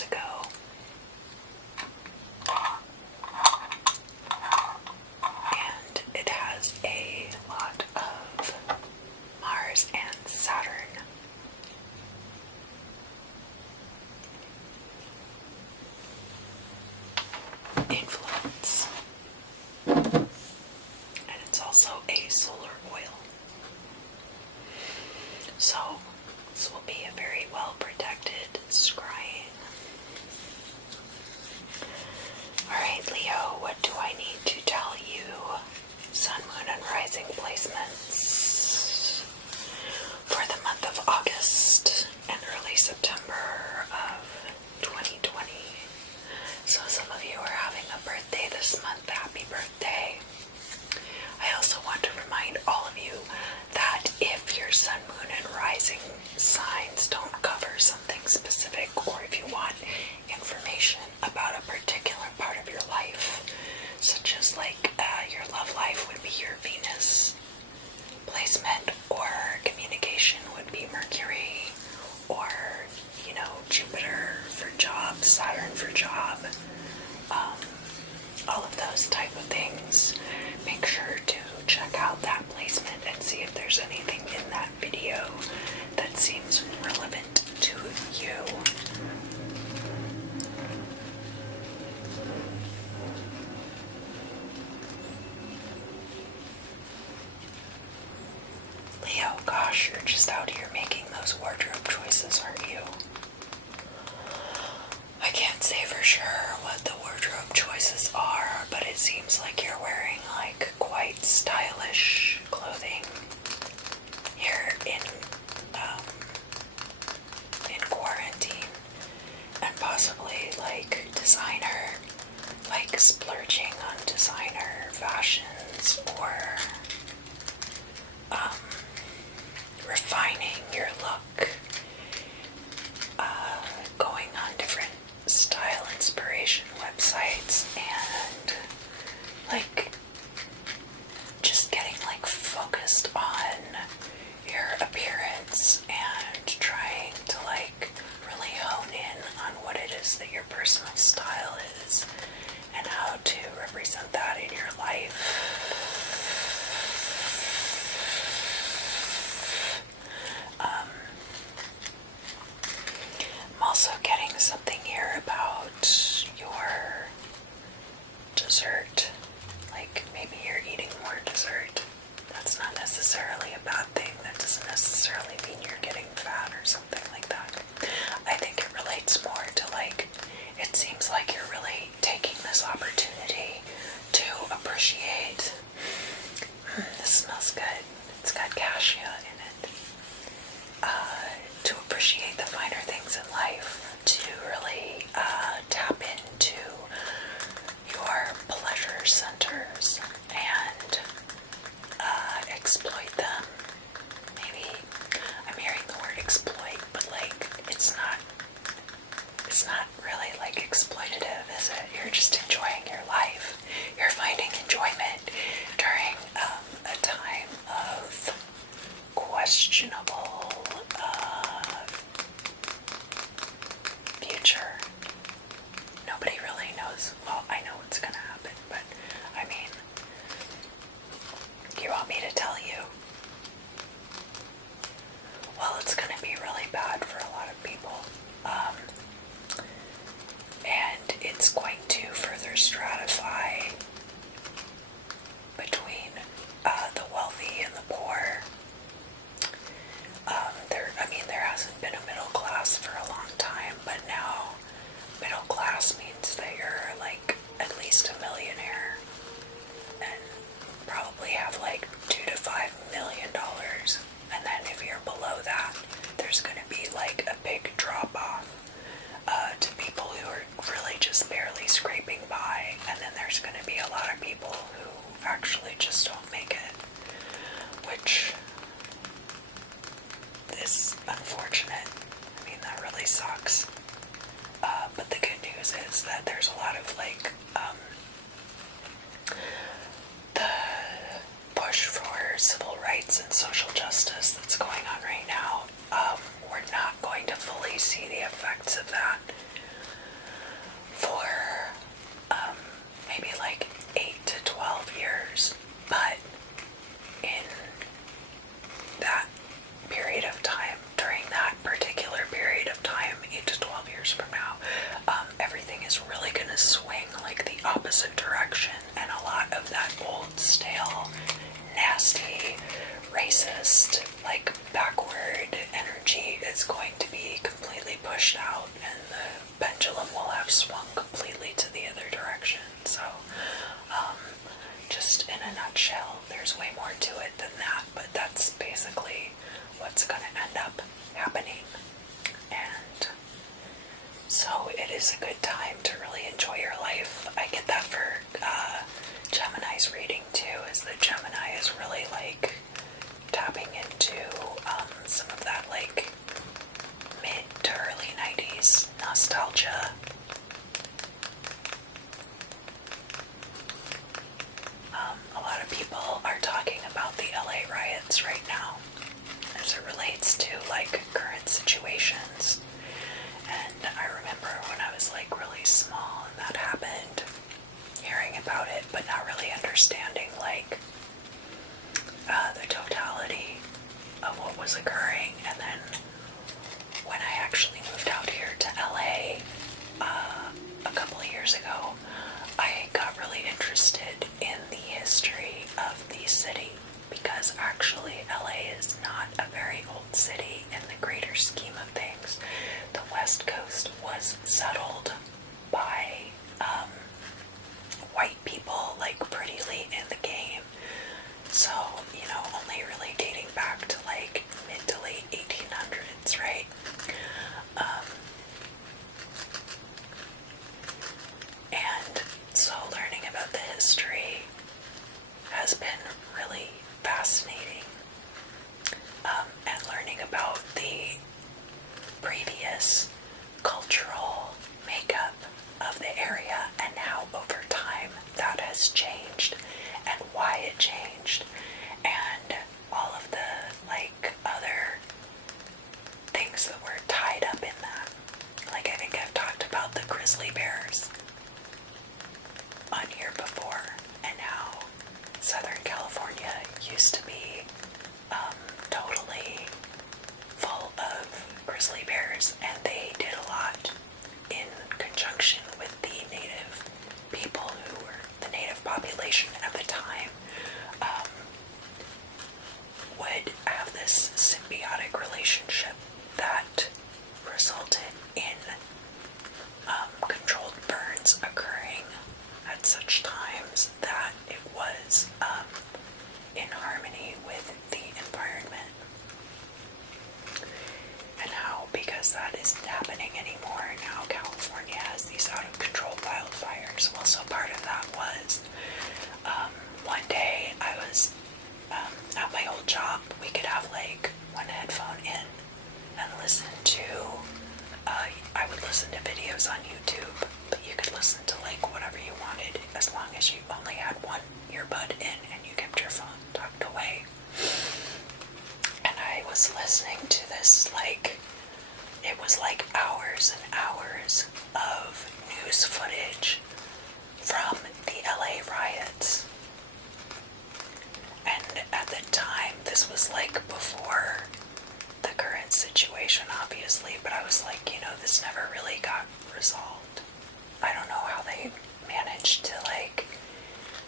years ago. And it has a lot of Mars and Saturn influence. And it's also a solar oil. So this will be a very well protected scrying. Alright, Leo, what do I need to tell you? Sun, Moon, and Rising placements for the month of August and early September of 2020. So some of you are having a birthday this month. Happy birthday. I also want to remind all of you that if your Sun, Moon, and Rising signs don't cover something specific, or if you want information about a particular part of your life, such as like your love life would be your Venus placement, or communication would be Mercury, or Jupiter for job, Saturn for job, all of those type of things, make sure to check out that placement and see if there's anything in that video that seems relevant to you. Leo, gosh, you're just out here making those wardrobe choices, aren't you? I can't say for sure what the wardrobe choices are, but it seems like you're wearing like quite stylish clothing here in quarantine, and possibly like designer, like splurging on designer fashions, or refining your look, going on different style inspiration websites, and like just getting like focused on your appearance and trying to like really hone in on what it is that your personal style is and how to represent that in your life. I'm also getting something here about your dessert. Like maybe you're eating more dessert. That's not necessarily a bad thing. That doesn't necessarily mean you're getting fat or something like that. I think it relates more to like, it seems like you're really taking this opportunity to appreciate. This smells good. It's got cassia in it. To appreciate the finer things in life, to really tap into your pleasure centers and exploit them. Maybe I'm hearing the word exploit, but like it's not really like exploitative, is it? You're just enjoying your life. You're finding enjoyment during a time of questionable future. Nobody really knows. Well, I know what's gonna happen, but I mean, you want me to tell you? Well, it's gonna be really bad for a lot of people. And it's going to further stratify between the wealthy and the poor. There hasn't been a middle class for a long time, but now middle class means that you're like at least a millionaire and probably have like $2 to $5 million. And then if you're below that, there's going to be like a big drop off to people who are really just barely scraping by, and then there's going to be a lot of people who actually just don't make it, which is unfortunate. I mean, that really sucks. But the good news is that there's a lot of like the push for civil rights and social justice that's going on right now. We're not going to fully see the effects of that as it relates to like current situations. And I remember when I was like really small and that happened, hearing about it, but not really understanding like the totality of what was occurring. And then when I actually moved out here to LA a couple of years ago, I got really interested in the history of the city, because actually LA is not a very old city in the greater scheme of things. The West Coast was settled by white people like pretty late in the game. So, you know, only really dating back to like mid to late 1800s, right? And so learning about the history has been really fascinating. And learning about the previous cultural makeup of the area and how over time that has changed and why it changed, and all of the like other things that were tied up in that. Like I think I've talked about the grizzly bears on here before, and how Southern California used to be totally full of grizzly bears, and they did a lot in conjunction with the native people who were the native population at the time, would have this symbiotic relationship that resulted in controlled burns occurring at such times that it was in harmony with the environment. And how, because that isn't happening anymore, now California has these out of control wildfires. Well, so part of that was one day I was at my old job. We could have like one headphone in and listen to I would listen to videos on YouTube, but you could listen to like whatever you wanted as long as you only had one earbud in and you kept your phone tucked away. And I was listening to this, like, it was like hours and hours of news footage from the LA riots. And at the time, this was like before the current situation, obviously, but I was like, you know, this never really got resolved. I don't know how they managed to like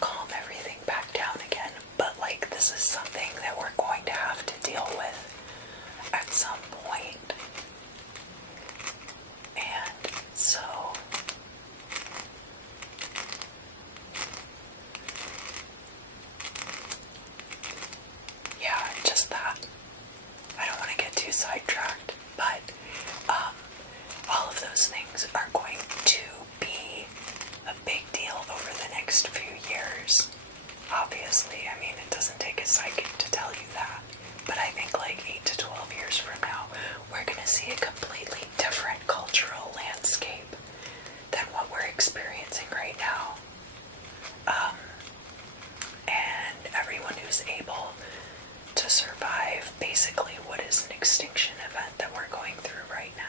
calm everything back down again, but like this is something that we're going to have to deal with at some point. And so yeah, just that. I don't want to get too sidetracked, but all of those things are going to be a big deal over the next few years. Obviously, I mean, it doesn't take a psychic to tell you that, but I think like 8 to 12 years from now, we're going to see a completely different cultural landscape than what we're experiencing right now. And everyone who's able to survive basically what is an extinction event that we're going through right now.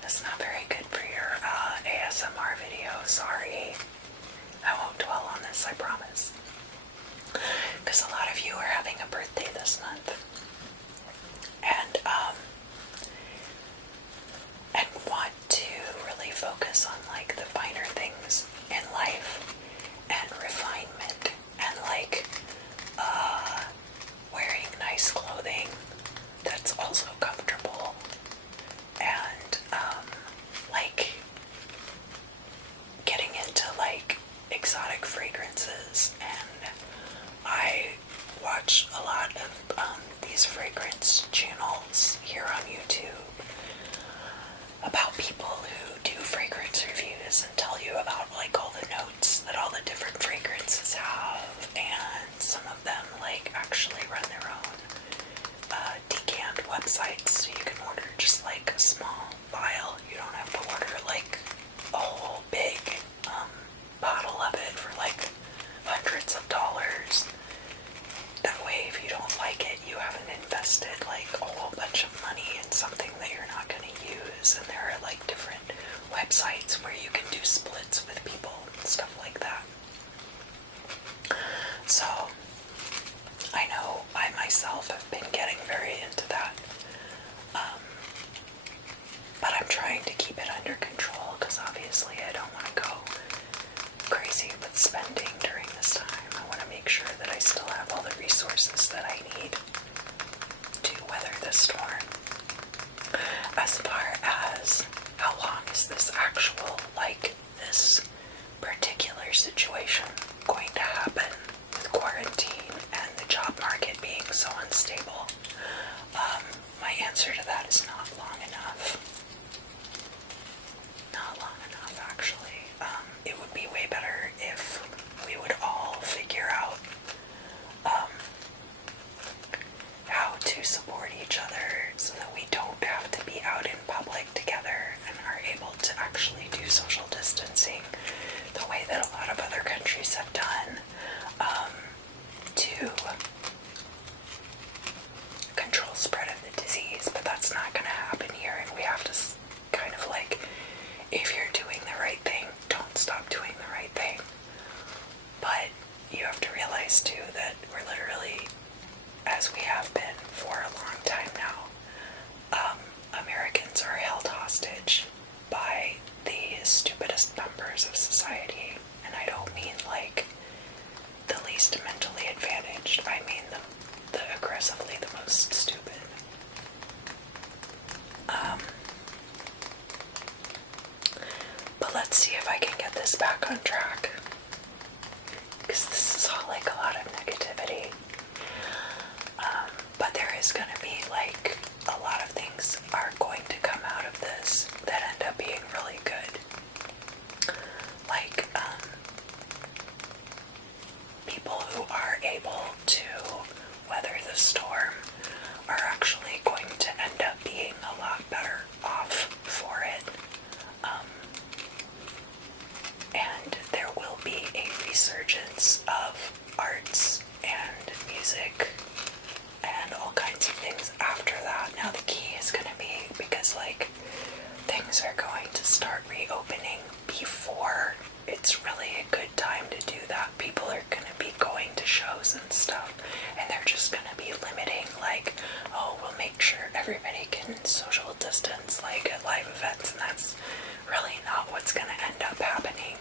That's not very good for your ASMR video, sorry. I won't dwell on this, I promise. Because a lot of you are having a birthday this month. And want to really focus on like the finer things in life and refinement and like wearing nice clothing that's also comfortable, and like getting into like exotic fragrances. And I watch a lot of these fragrance channels here on YouTube about people who do fragrance reviews and tell you about like all the notes that all the different fragrances have, and some of them like actually run their own decant websites, so you can order just like a small vial. You don't have to order like a whole big bottle of it for like hundreds of dollars. That way, if you don't like resources that I need to weather the storm. As far as how long is this this particular situation going to happen with quarantine and the job market being so unstable, my answer to that is not long enough. Not long enough, actually. It would be way better if we would all figure out how to support each other so that we don't have to be out in public together and are able to actually do social distancing the way that a lot of other countries have done to control spread of the disease. But that's not going to happen here, and we have to kind of if you're doing the right thing, don't stop doing the right thing. But you have to realize too that we're literally, as we have been for a long time now, Americans are held hostage by the stupidest members of society. And I don't mean the least mentally advantaged, I mean the aggressively the most stupid. But let's see if I can get this back on track, because this is all a lot of negativity. But there is going to be a lot of things are going to come out of this that end up being really good. People who are able to weather the storm are actually going to end up being a lot better off for it. And there will be a resurgence of arts and music and all kinds of things after that. Now the key is going to be, because things are going to start reopening before it's really a good time to do that. People are going to be going to shows and stuff, and they're just going to be limiting we'll make sure everybody can social distance at live events, and that's really not what's going to end up happening.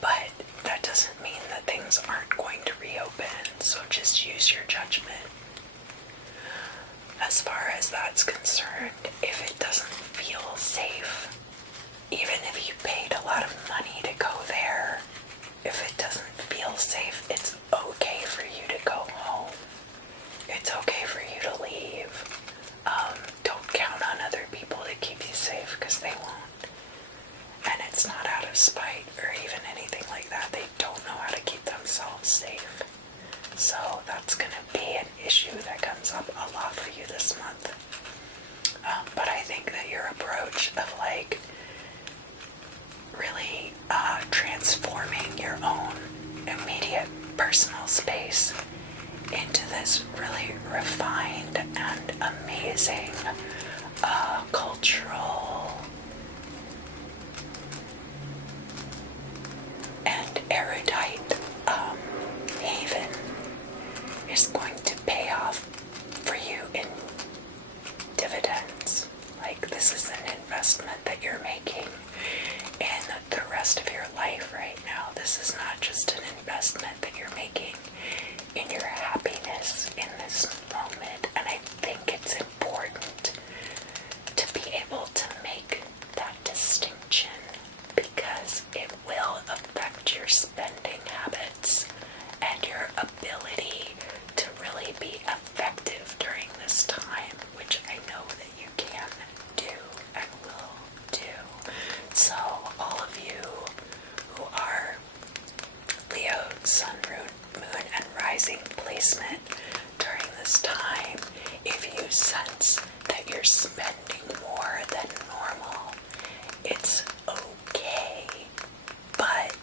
But that doesn't mean that things aren't going to reopen, so just use your judgment. As far as that's concerned, if it doesn't feel safe, even if you paid a lot of money to go there, if it doesn't feel safe, it's okay for you to go home. It's okay for you to leave. Don't count on other people to keep you safe, because they won't. And it's not out of spite or even anything like that. They don't know how to keep themselves safe. So that's going to be an issue that comes up a lot for you this month. But I think that your approach of really transforming your own immediate personal space into this really refined and amazing cultural and erudite haven is going to pay off for you in dividends. This is an investment that you're making in the rest of your life right now. This is not just an investment that you're making in your happiness in this moment. And I think it's important to be able to make that distinction, because it will affect your spending habits and your ability to really be effective during this time, which I know that you can do and will do. So all of you who are Leo, Sun, Moon, and Rising placement during this time, if you sense that you're spending more than normal, it's okay, but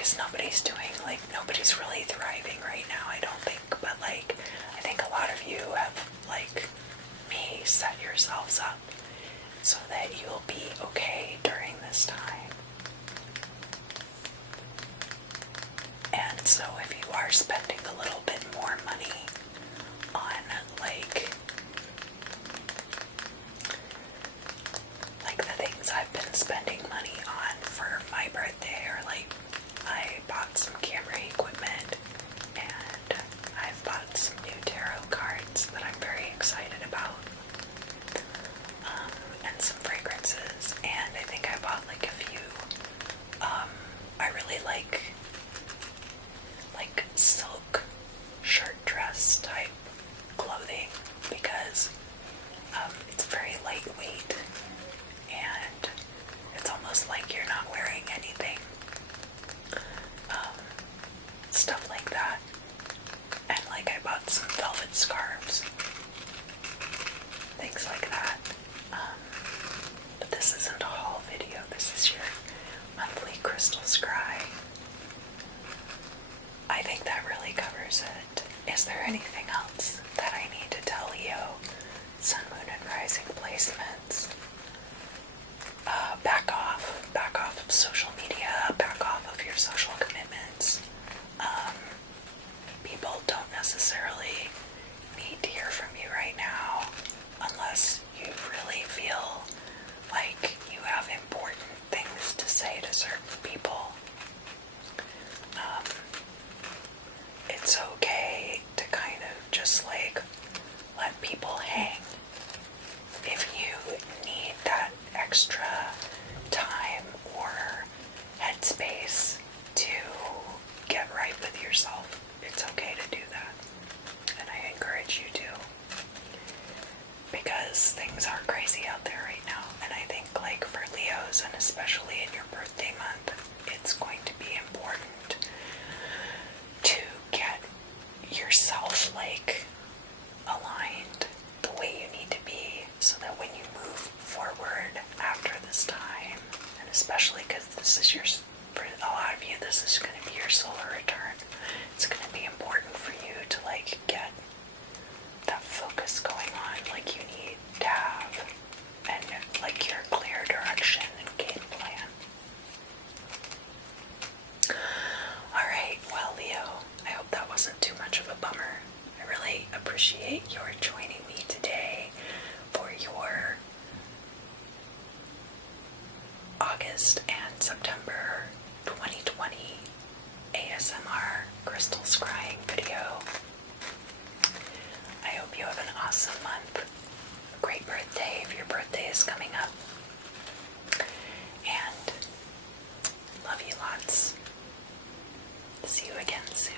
because nobody's really thriving right now, I don't think, but like, I think a lot of you have, like me, set yourselves up so that you'll be okay during this time. And so if you are spending a little bit more money on like the things I've been spending money on for my birthday, or like I bought some camera equipment and I've bought some new tarot cards that I'm very excited about, and some fragrances, and I think I bought like a few, I really like silk shirt dress type clothing because it's very lightweight and it's almost like you're not wearing anything, stuff like that. And like I bought some velvet scarves, things like that. But this isn't a haul video, this is your monthly crystal scry. I think that really covers it. Is there anything else that I need to tell Leo? Sun, moon, and rising placements. Back off of social media, back off of your social commitments. People don't necessarily need to hear from you right now unless you really feel like you have important things to say to certain people. It's okay to kind of just like let people hang. If you need that extra time or headspace to get right with yourself, it's okay to do that. And I encourage you to. Because things are crazy out there right now. And I think like for Leos, and especially in your birthday month, it's going to be important to get yourself like aligned the way you need to be, so that when you move forward after this time, and especially because this is for a lot of you, this is going to be your solar return, it's going to be important for you to like get that focus going on like you need to have, and like your clear direction and game plan. Alright, well Leo, I hope that wasn't too much of a bummer. I really appreciate your joining me today for your August and September 2020 ASMR crystal scrying video. I hope you have an awesome month, a great birthday if your birthday is coming up, and love you lots. See you again soon.